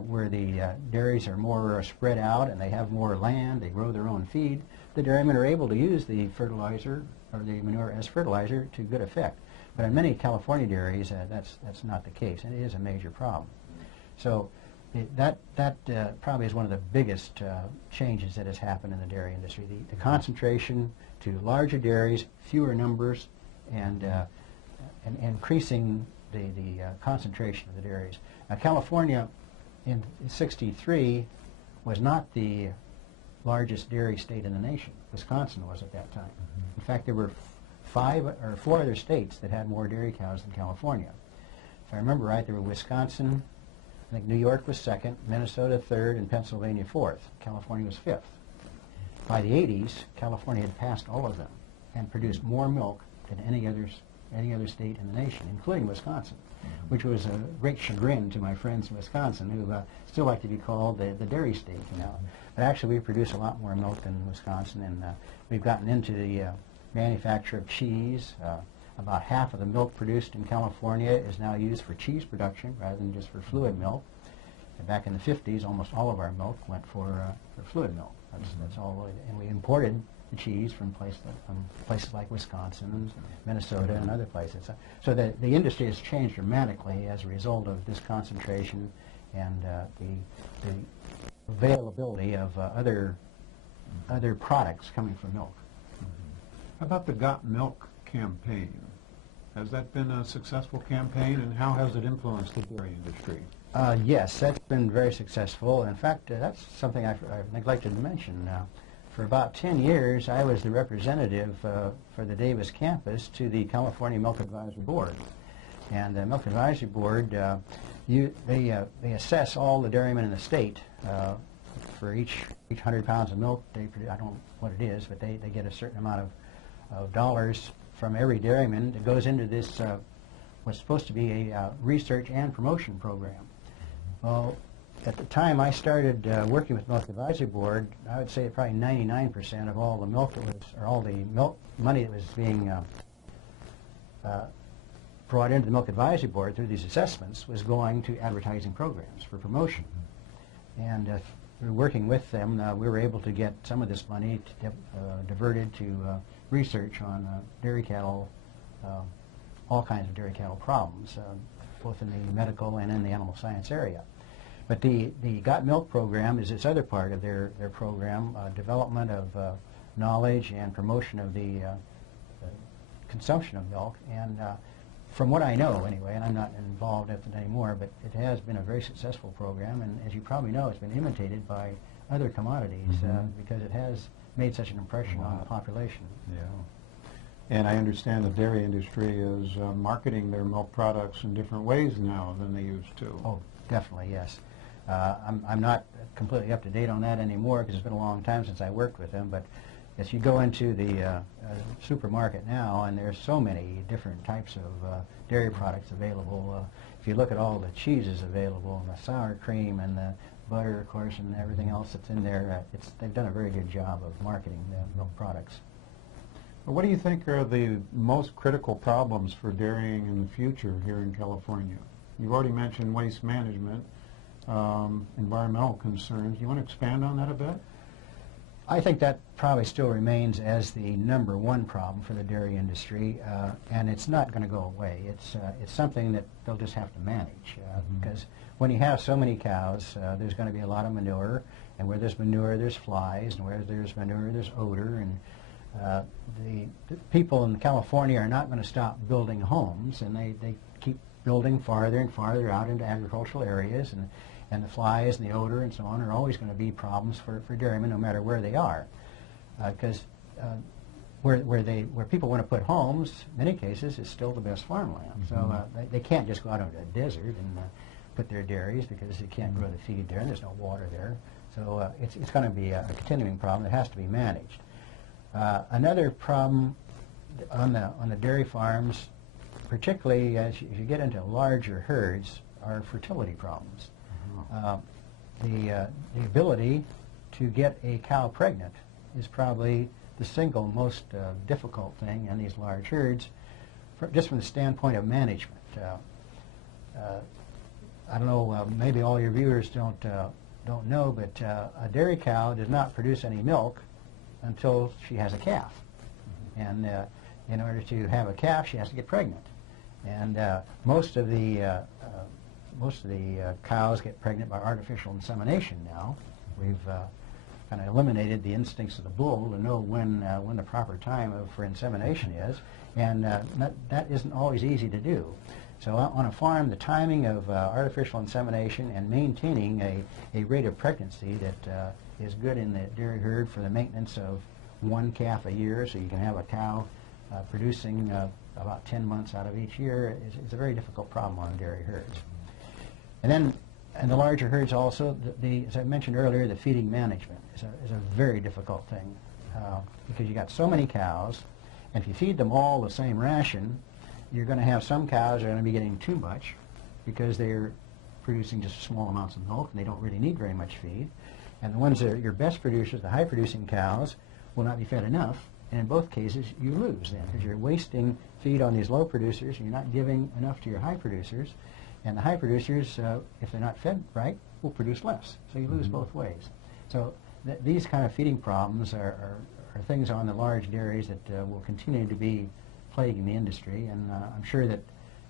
where the dairies are more spread out and they have more land, they grow their own feed, the dairymen are able to use the fertilizer or the manure as fertilizer to good effect. But in many California dairies, that's not the case, and it is a major problem. So that probably is one of the biggest changes that has happened in the dairy industry. The concentration to larger dairies, fewer numbers, and increasing the concentration of the dairies. Now, California in '63 was not the largest dairy state in the nation. Wisconsin was at that time. In fact, there were 5 or 4 other states that had more dairy cows than California. If I remember right, there were Wisconsin, I think New York was 2nd, Minnesota 3rd, and Pennsylvania 4th. California was 5th. By the 80s, California had passed all of them and produced more milk than any other state in the nation, including Wisconsin, which was a great chagrin to my friends in Wisconsin, who still like to be called the dairy state, you know. But actually, we produce a lot more milk than Wisconsin, and we've gotten into the manufacture of cheese. About half of the milk produced in California is now used for cheese production rather than just for fluid milk. And back in the 50s, almost all of our milk went for fluid milk. That's all. And we imported the cheese from places like Wisconsin and Minnesota and other places. So the industry has changed dramatically as a result of this concentration and the availability of other products coming from milk. How about the Got Milk campaign? Has that been a successful campaign, and how has it influenced the dairy industry? Yes, that's been very successful. In fact, that's something I've neglected to mention. for about 10 years, I was the representative for the Davis campus to the California Milk Advisory Board. And the Milk Advisory Board, they assess all the dairymen in the state for each 100 pounds of milk they produce. I don't know what it is, but they get a certain amount of dollars from every dairyman that goes into this what's supposed to be a research and promotion program. Well, at the time I started working with Milk Advisory Board, I would say probably 99% of all the milk that was, or all the milk money that was being brought into the Milk Advisory Board through these assessments was going to advertising programs for promotion. And working with them, we were able to get some of this money diverted to research on dairy cattle, all kinds of dairy cattle problems, both in the medical and in the animal science area. But the Got Milk program is this other part of their program, development of knowledge and promotion of the consumption of milk. And from what I know, anyway, and I'm not involved in it anymore, but it has been a very successful program, and as you probably know, it's been imitated by other commodities because it has made such an impression on the population. Yeah. And I understand the dairy industry is marketing their milk products in different ways now than they used to. Oh, definitely, yes. I'm not completely up to date on that anymore because it's been a long time since I worked with them, but as you go into the supermarket now, and there's so many different types of dairy products available. If you look at all the cheeses available, and the sour cream, and the butter, of course, and everything else that's in there, they've done a very good job of marketing the milk products. Well, what do you think are the most critical problems for dairying in the future here in California? You've already mentioned waste management, environmental concerns. Do you want to expand on that a bit? I think that probably still remains as the #1 problem for the dairy industry, and it's not going to go away. It's something that they'll just have to manage because when you have so many cows, there's going to be a lot of manure, and where there's manure, there's flies, and where there's manure, there's odor, and the people in California are not going to stop building homes, and they keep building farther and farther out into agricultural areas, and the flies and the odor and so on are always going to be problems for dairymen no matter where they are. Because where people want to put homes, in many cases, is still the best farmland. So they can't just go out into a desert and put their dairies because they can't grow the feed there and there's no water there. So it's going to be a continuing problem that has to be managed. Another problem on the dairy farms, particularly as you get into larger herds, are fertility problems. The ability to get a cow pregnant is probably the single most difficult thing in these large herds, just from the standpoint of management. I don't know, maybe all your viewers don't know, but a dairy cow does not produce any milk until she has a calf. And in order to have a calf, she has to get pregnant. And most of the cows get pregnant by artificial insemination now. We've kind of eliminated the instincts of the bull to know when the proper time for insemination is, and that isn't always easy to do. So on a farm, the timing of artificial insemination and maintaining a rate of pregnancy that is good in the dairy herd for the maintenance of one calf a year, so you can have a cow producing about 10 months out of each year, is a very difficult problem on dairy herds. And then in the larger herds also, as I mentioned earlier, the feeding management is a very difficult thing because you got so many cows, and if you feed them all the same ration, you're going to have some cows that are going to be getting too much because they're producing just small amounts of milk and they don't really need very much feed. And the ones that are your best producers, the high-producing cows, will not be fed enough, and in both cases you lose then because you're wasting feed on these low producers and you're not giving enough to your high producers. And the high producers, if they're not fed right, will produce less. So you lose both ways. So these kind of feeding problems are things on the large dairies that will continue to be plaguing the industry. And I'm sure that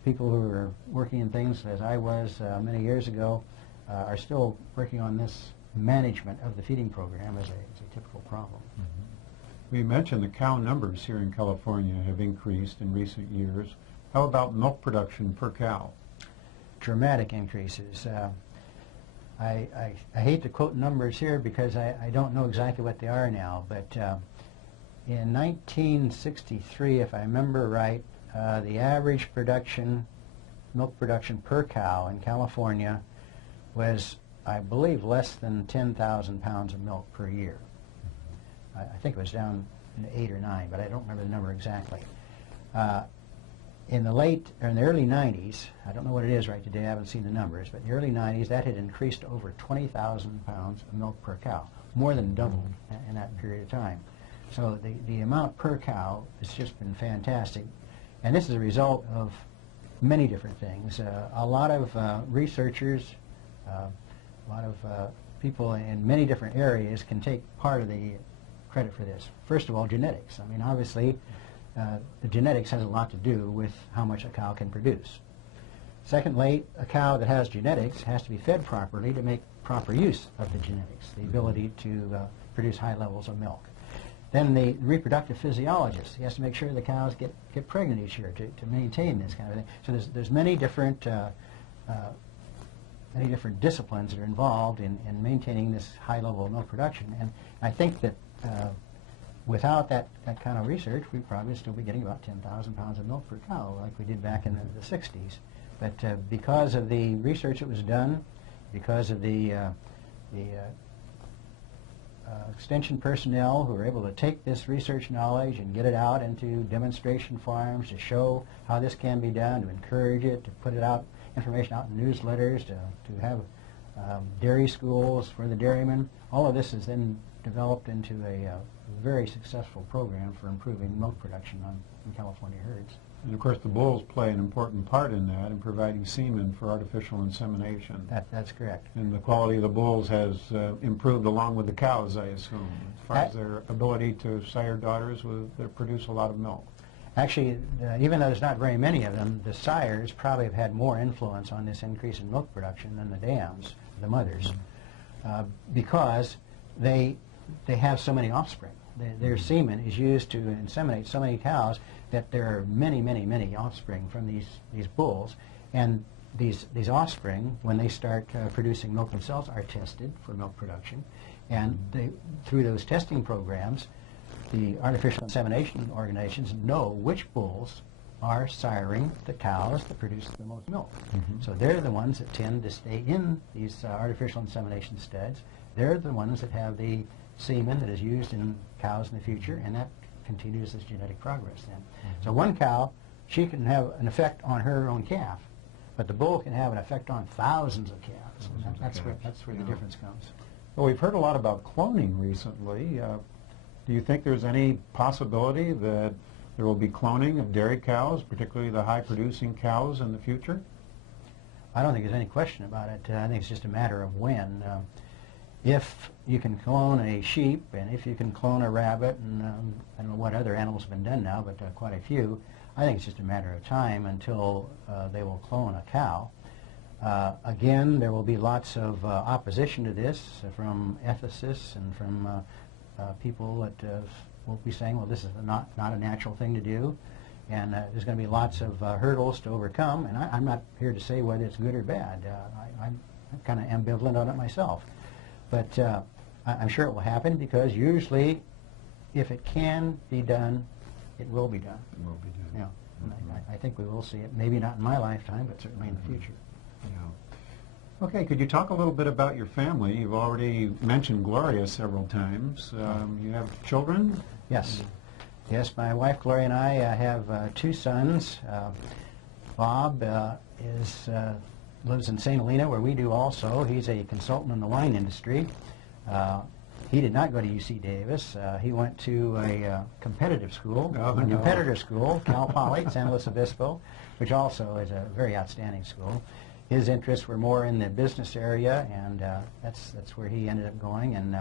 people who are working in things, as I was many years ago, are still working on this management of the feeding program as a typical problem. We mentioned the cow numbers here in California have increased in recent years. How about milk production per cow? Dramatic increases. I hate to quote numbers here because I don't know exactly what they are now, but in 1963, if I remember right, the average milk production per cow in California was, I believe, less than 10,000 pounds of milk per year. I think it was down in 8 or 9, but I don't remember the number exactly. In the early 90s, I don't know what it is right today, I haven't seen the numbers, but in the early 90s that had increased to over 20,000 pounds of milk per cow, more than doubled in that period of time. So the amount per cow has just been fantastic. And this is a result of many different things. A lot of researchers, a lot of people in many different areas can take part of the credit for this. First of all, genetics. I mean, obviously, the genetics has a lot to do with how much a cow can produce. Secondly, a cow that has genetics has to be fed properly to make proper use of the genetics, the ability to produce high levels of milk. Then the reproductive physiologist, he has to make sure the cows get pregnant each year to maintain this kind of thing. So there's many different disciplines that are involved in maintaining this high level of milk production. And I think that without that kind of research, we'd probably still be getting about 10,000 pounds of milk per cow like we did back in the 60s. But because of the research that was done, because of the extension personnel who were able to take this research knowledge and get it out into demonstration farms to show how this can be done, to encourage it, to put it out, information out in newsletters, to have dairy schools for the dairymen. All of this is then developed into a very successful program for improving milk production in California herds. And of course the bulls play an important part in that, in providing semen for artificial insemination. That's correct. And the quality of the bulls has improved along with the cows, I assume, as far as their ability to sire daughters that produce a lot of milk. Actually, even though there's not very many of them, the sires probably have had more influence on this increase in milk production than the dams, the mothers, because they have so many offspring. Their semen is used to inseminate so many cows that there are many, many, many offspring from these bulls. And these offspring, when they start producing milk themselves, are tested for milk production. And through those testing programs, the artificial insemination organizations know which bulls are siring the cows that produce the most milk. So they're the ones that tend to stay in these artificial insemination studs. They're the ones that have the semen that is used in cows in the future, and that continues this genetic progress then. So one cow, she can have an effect on her own calf, but the bull can have an effect on thousands of calves. That's where the difference comes. Well, we've heard a lot about cloning recently. Do you think there's any possibility that there will be cloning of dairy cows, particularly the high-producing cows, in the future? I don't think there's any question about it. I think it's just a matter of when. If you can clone a sheep, and if you can clone a rabbit, and I don't know what other animals have been done now, but quite a few, I think it's just a matter of time until they will clone a cow. Again, there will be lots of opposition to this from ethicists and from people that will be saying, well, this is not a natural thing to do, and there's going to be lots of hurdles to overcome, and I'm not here to say whether it's good or bad. I'm kind of ambivalent on it myself. But I'm sure it will happen, because usually if it can be done, it will be done. It will be done. Yeah. I think we will see it, maybe not in my lifetime, but certainly in the future. Yeah. Okay, could you talk a little bit about your family? You've already mentioned Gloria several times. You have children? Yes. Yes, my wife Gloria and I have 2 sons. Bob lives in St. Helena, where we do also. He's a consultant in the wine industry. He did not go to UC Davis. He went to a competitive school, Cal Poly, San Luis Obispo, which also is a very outstanding school. His interests were more in the business area, and that's where he ended up going. And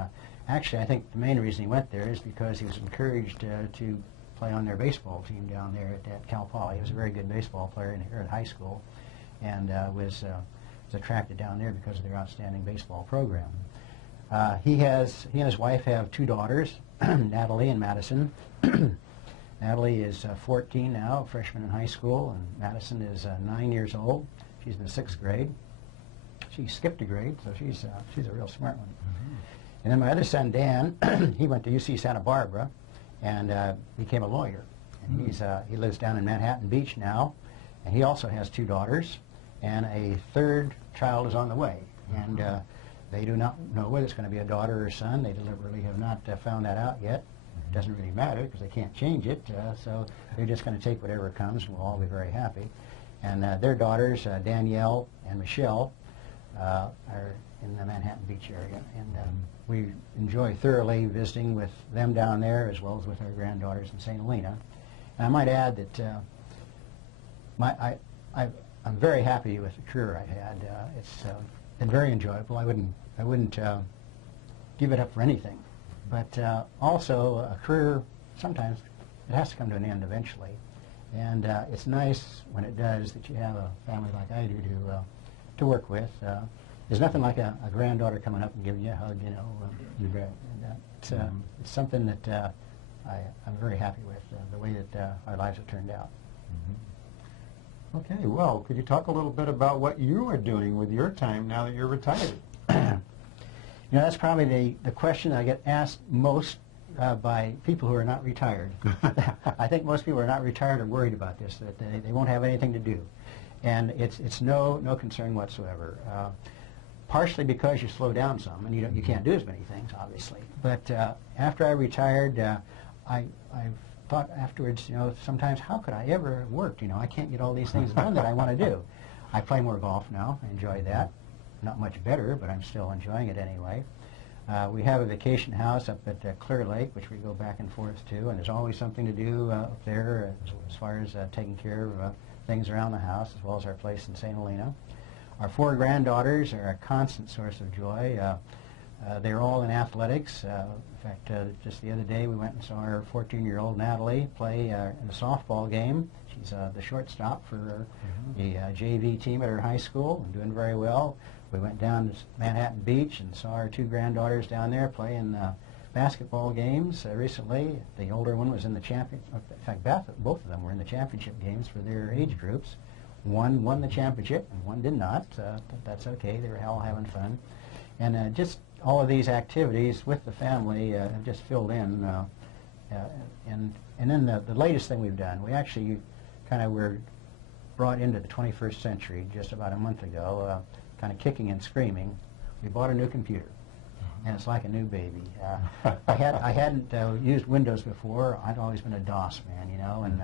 actually, I think the main reason he went there is because he was encouraged to play on their baseball team down there at Cal Poly. He was a very good baseball player here at high school, and was attracted down there because of their outstanding baseball program. He and his wife have 2 daughters, Natalie and Madison. Natalie is 14 now, a freshman in high school, and Madison is 9 years old. She's in the 6th grade. she skipped a grade, so she's a real smart one. And then my other son, Dan, he went to UC Santa Barbara and became a lawyer. And he lives down in Manhattan Beach now, and he also has 2 daughters, and a 3rd child is on the way. And they do not know whether it's going to be a daughter or son. They deliberately have not found that out yet. It doesn't really matter because they can't change it, so they're just going to take whatever comes, and we'll all be very happy. And their daughters, Danielle and Michelle, are in the Manhattan Beach area, and we enjoy thoroughly visiting with them down there as well as with our granddaughters in St. Helena. And I might add that I'm very happy with the career I've had. It's been very enjoyable. I wouldn't give it up for anything. But also a career, sometimes it has to come to an end eventually. And it's nice when it does that you have a family like I do to work with. There's nothing like a granddaughter coming up and giving you a hug, you know. You bet. And, it's something that I'm very happy with, the way that our lives have turned out. Okay, well, could you talk a little bit about what you are doing with your time now that you're retired? You know, that's probably the question I get asked most by people who are not retired. I think most people who are not retired are worried about this, that they won't have anything to do. And it's no concern whatsoever. Partially because you slow down some, and you can't do as many things, obviously. But after I retired, I thought afterwards, you know, sometimes how could I ever work? You know, I can't get all these things done that I want to do. I play more golf now. I enjoy that. Not much better, but I'm still enjoying it anyway. We have a vacation house up at Clear Lake, which we go back and forth to, and there's always something to do up there as far as taking care of things around the house, as well as our place in St. Helena. Our 4 granddaughters are a constant source of joy. They're all in athletics. In fact, just the other day we went and saw our 14-year-old Natalie play in a softball game. She's the shortstop for the JV team at her high school and doing very well. We went down to Manhattan Beach and saw our 2 granddaughters down there playing basketball games recently. The older one was in the championship. In fact, both of them were in the championship games for their age groups. One won the championship and one did not. That's okay. They were all having fun. And just all of these activities with the family have just filled in. And then the latest thing we've done, we actually kind of were brought into the 21st century just about a month ago, kind of kicking and screaming. We bought a new computer, and it's like a new baby. I hadn't used Windows before. I'd always been a DOS man, you know, and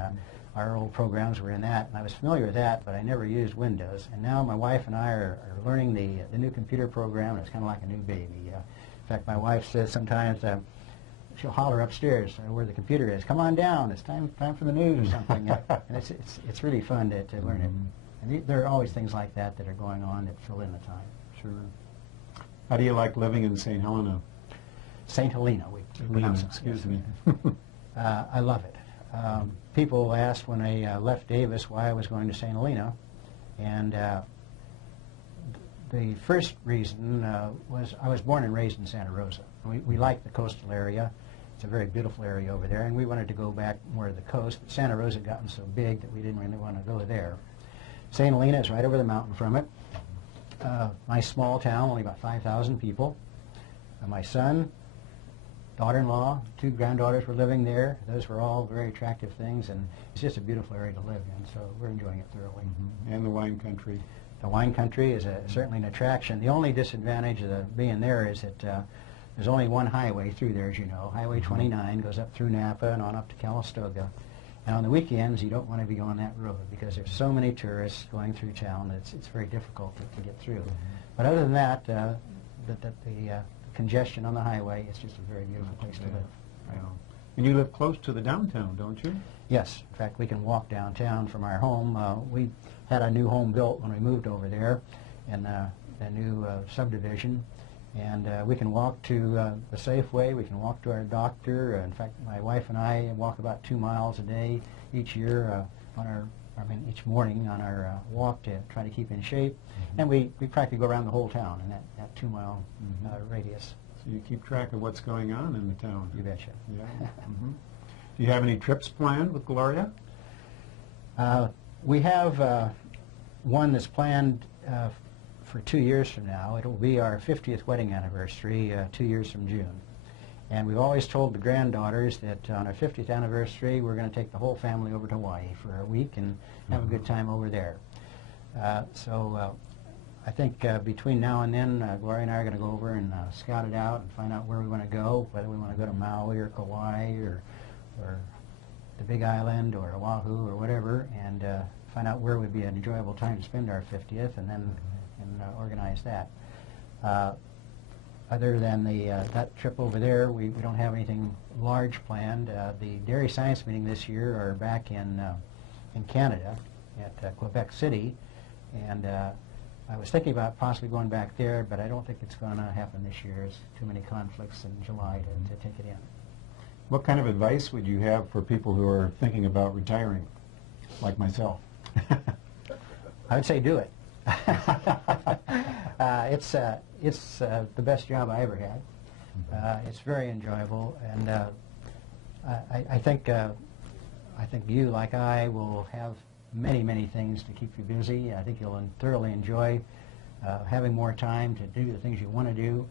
our old programs were in that, and I was familiar with that, but I never used Windows. And now my wife and I are learning the new computer program, and it's kind of like a new baby. In fact, my wife says sometimes she'll holler upstairs where the computer is, "Come on down, it's time for the news," or something. And it's really fun to learn it. And there are always things like that that are going on that fill in the time. Sure. How do you like living in St. Helena? St. Helena, we pronounce it. Excuse me. I love it. People asked when I left Davis why I was going to St. Helena, and the first reason was I was born and raised in Santa Rosa. We like the coastal area. It's a very beautiful area over there, and we wanted to go back more to the coast, but Santa Rosa had gotten so big that we didn't really want to go there. St. Helena is right over the mountain from it. Nice small town, only about 5,000 people. My son, daughter-in-law, 2 granddaughters were living there. Those were all very attractive things, and it's just a beautiful area to live in, so we're enjoying it thoroughly. And the wine country. The wine country is certainly an attraction. The only disadvantage of being there is that there's only one highway through there, as you know. Highway 29 goes up through Napa and on up to Calistoga. And on the weekends, you don't want to be on that road because there's so many tourists going through town that it's very difficult to get through. But other than that, the congestion on the highway, it's just a very beautiful place to live. Right. And you live close to the downtown, don't you? Yes. In fact, we can walk downtown from our home. We had a new home built when we moved over there in the new subdivision. And we can walk to the Safeway, we can walk to our doctor. In fact, my wife and I walk about 2 miles a day each year each morning on our walk to try to keep in shape. And we practically go around the whole town in that 2-mile radius. So you keep track of what's going on in the town. You betcha. Yeah. Do you have any trips planned with Gloria? We have one that's planned for 2 years from now. It will be our 50th wedding anniversary 2 years from June. And we've always told the granddaughters that on our 50th anniversary we're going to take the whole family over to Hawaii for a week and have a good time over there. I think between now and then, Gloria and I are going to go over and scout it out and find out where we want to go, whether we want to go to Maui or Kauai or the Big Island or Oahu or whatever, and find out where would be an enjoyable time to spend our 50th, and then organize that. Other than that trip over there, we don't have anything large planned. The Dairy Science Meeting this year are back in Canada at Quebec City, and I was thinking about possibly going back there, but I don't think it's going to happen this year. There's too many conflicts in July to take it in. What kind of advice would you have for people who are thinking about retiring, like myself? I would say do it. It's the best job I ever had. It's very enjoyable, and I think you, like I, will have many things to keep you busy. I think you'll thoroughly enjoy having more time to do the things you want to do.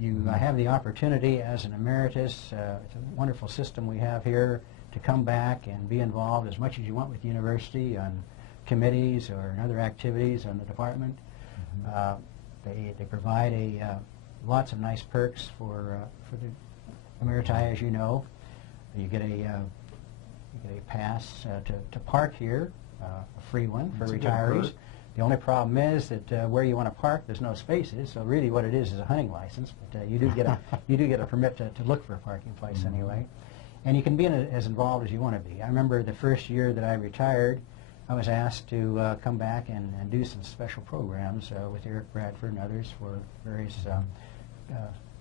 You have the opportunity as an emeritus, it's a wonderful system we have here, to come back and be involved as much as you want with the university on committees or in other activities on the department. They provide lots of nice perks for the emeriti, as you know. You get a pass to park here, a free one for retirees. The only problem is that where you want to park, there's no spaces. So really, what it is a hunting license. But you do get a permit to look for a parking place anyway, and you can be as involved as you want to be. I remember the first year that I retired, I was asked to come back and do some special programs with Eric Bradford and others for various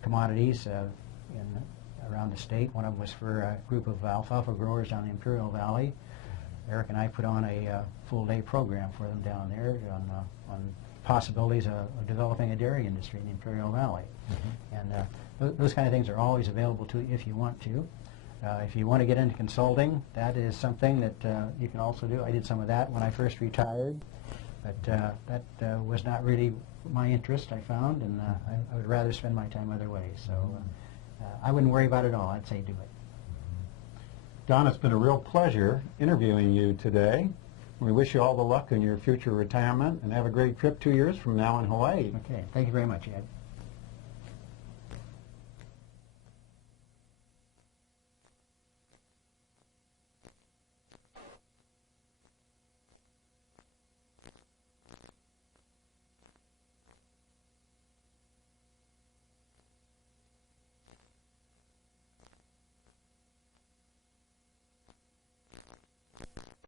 commodities around the state. One of them was for a group of alfalfa growers down the Imperial Valley. Eric and I put on a full-day program for them down there on possibilities of developing a dairy industry in the Imperial Valley. And those kind of things are always available to you if you want to. If you want to get into consulting, that is something that you can also do. I did some of that when I first retired, but that was not really my interest, I found, and I would rather spend my time other ways. So I wouldn't worry about it at all. I'd say do it. Don, it's been a real pleasure interviewing you today. We wish you all the luck in your future retirement, and have a great trip 2 years from now in Hawaii. Okay, thank you very much, Ed.